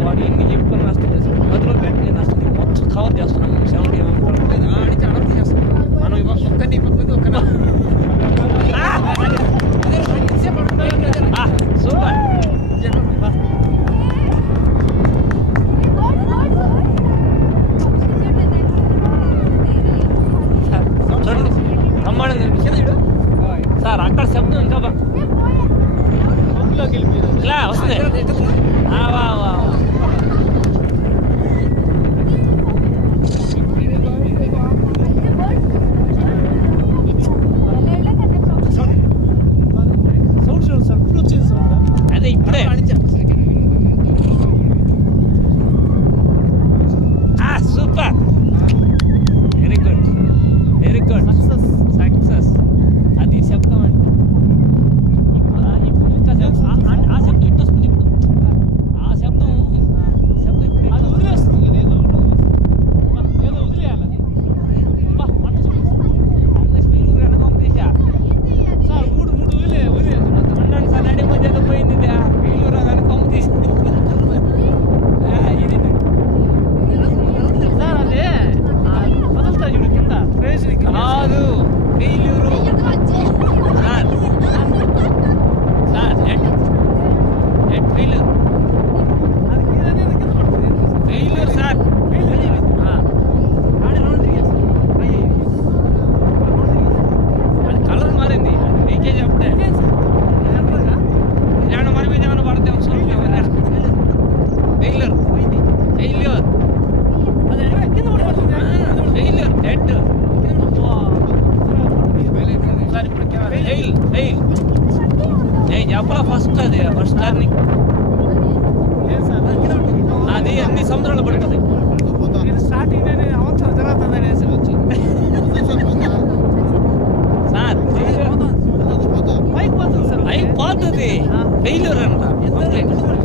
వాడు ఎన్ని చెప్పుకొని నష్టం చేస్తాం 10 రోజులు వెంటనే నష్టం మొత్తం కవర్ చేస్తున్నాం 70 మనం ఒక్కని ఒక్క సూపర్ చూడండి బ్రహ్మాండంగా కనిపించింది సార్ అక్కడ శబ్దం ఇంకా ఇలా వస్తుంది అదే ఇప్పుడే సూపర్ వెరీ గుడ్ సక్సెస్ అది శబ్దం అంటే ఇప్పుడు ఇంకా ఆ శబ్దం ఇటు వస్తుంది ఇప్పుడు ఆ శబ్దం ఇప్పుడు అది వదిలేస్తుంది కదా ఏదో వదిలేయాలి స్పీడ్ అనుకోండిసా సార్ మూడు వదిలేదు సార్ నడి మధ్య పోయింది వీళ్ళు రాదని కొమ్మ తీసి ఇది సార్ అదే వదులుతా చూడు కింద కాదు failure sir net failure failure sir అది కలర్ మారింది లీకేజ్ అప్పుడే ఏమన్నా మరి మీద ఏమైనా పడితే ఫెయిల్యూర్ ఫెయిల్యూర్ డెడ్ సార్ ఇప్పుడు చెప్పలా ఫస్ట్ టర్నింగ్ అది అన్ని సముద్రాలు పడుతుంది స్టార్టింగ్ అవసరం జరుగుతుంది అనేసి వచ్చి సార్ పైకి పోతుంది ఫెయిల్యూర్ అంట